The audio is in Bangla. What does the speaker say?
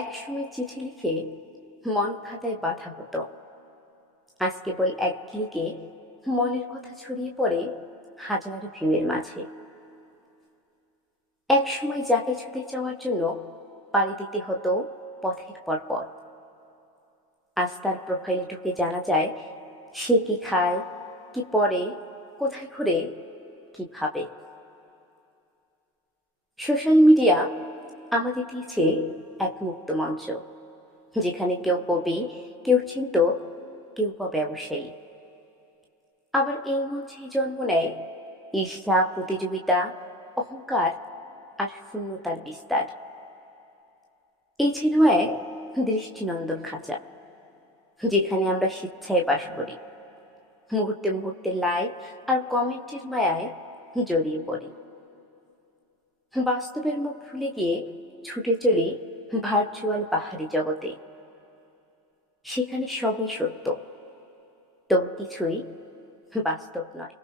একসময় চিঠি লিখে মন খাতায় বাঁধা হতো। আজ কেবল এক ক্লিকে মনের কথা ছড়িয়ে পড়ে হাজার ভিউয়ের মাঝে। একসময় যাকে ছুটে যাওয়ার জন্য পাড়ি দিতে হতো পথের পর পথ, আজ তার প্রোফাইল ঢুকে জানা যায় সে কি খায়, কি পড়ে, কোথায় ঘুরে, কি ভাবে। সোশ্যাল মিডিয়া আমাদের দিয়েছে এক মুক্ত মঞ্চ, যেখানে কেউ কবি, কেউ চিন্তক, কেউ বা ব্যবসায়ী। আবার এই মঞ্চেই জন্ম নেয় ঈর্ষা, প্রতিযোগিতা, অহংকার আর শূন্যতার বিস্তার। এই ছিল এক দৃষ্টিনন্দন খাঁচা, যেখানে আমরা স্বেচ্ছায় বাস করি, মুহূর্তে মুহূর্তে লাইক আর কমেন্টের মায়ায় জড়িয়ে পড়ি। বাস্তবের মুখ ভুলে গিয়ে ছুটে চলি ভার্চুয়াল পাহাড়ি জগতে। সেখানে সবই সত্য, তবু কিছুই বাস্তব নয়।